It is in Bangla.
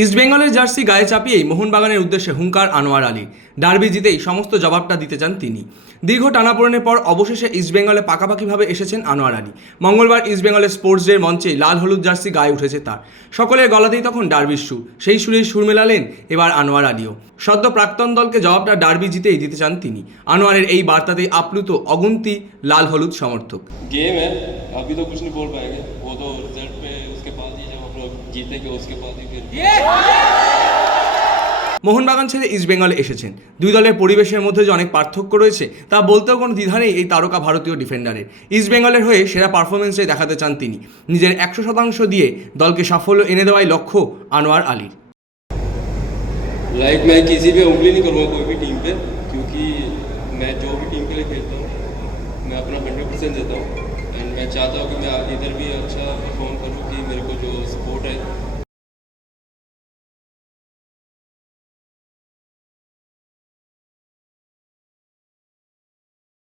ইস্টবেঙ্গলের জার্সি গায়ে চাপিয়েই মোহনবাগানের উদ্দেশ্যে হুঙ্কার আনোয়ার আলী ডার্বি জিতেই সমস্ত জবাবটা দিতে চান তিনি দীর্ঘ টানাপোড়েনের পর অবশেষে ইস্টবেঙ্গলে পাকাপাকিভাবে এসেছেন আনোয়ার আলী মঙ্গলবার ইস্টবেঙ্গলের স্পোর্টস ডের মঞ্চে লাল হলুদ জার্সি গায়ে উঠেছে তার সকলের গলাতেই তখন ডার্বির সুর সেই সুরেই সুর মেলালেন এবার আনোয়ার আলীও সদ্য প্রাক্তন দলকে জবাবটা ডার্বি জিতেই দিতে চান তিনি আনোয়ারের এই বার্তাতেই আপ্লুত অগুন্তি লাল হলুদ সমর্থক गेम है अभी तो कुछ नहीं बोल पाएंगे वो तो रिजल्ट पे उसके बाद ही जब हम लोग जीतेंगे उसके बाद ही फिर মোহনবাগান ছেড়ে ইস্টবেঙ্গলে এসেছেন দুই দলের পরিবেশের মধ্যে যে অনেক পার্থক্য রয়েছে তা বলতেও কোনো দ্বিধা নেই এই তারকা ভারতীয় ডিফেন্ডারের ইস্টবেঙ্গলের হয়ে সেরা পারফরমেন্সে দেখাতে চান তিনি নিজের একশো শতাংশ দিয়ে দলকে সাফল্য এনে দেওয়াই লক্ষ্য আনোয়ার আলীর लाइक मैं किसी पे उंगली नहीं करूँगा कोई भी टीम पे क्योंकि मैं जो भी टीम के लिए खेलता हूँ मैं अपना हंड्रेड परसेंट देता हूँ एंड मैं चाहता हूँ कि मैं इधर भी अच्छा परफॉर्म करूँ कि मेरे को जो सपोर्ट है